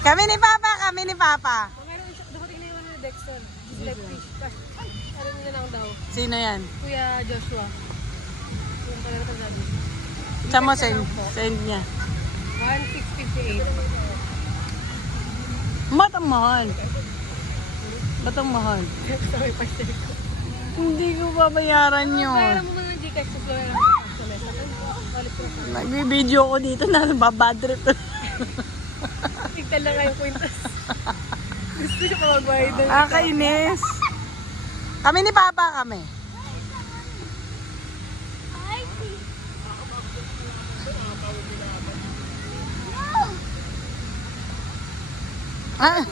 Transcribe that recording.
Kami ni Papa, kami ni Papa. Meron siya, dumating na yung ano ni Dexter. He's like fish. Ano nila lang daw. Sino yan? Kuya Joshua. Yung talaga sabi. Saan mo send niya? 1658. Ba't ang mahal? Ba't ang mahal? Sorry, parcel ko. Hindi ko babayaran yun. Kaya mo mga Gcash sa Flora lang sa Balik ko na. Nag-video ko dito na babadrip. Tigtan lang kayo kwintas. Gusto siya pa magbayad ng Kainis. Kami ni Papa kami. Ah.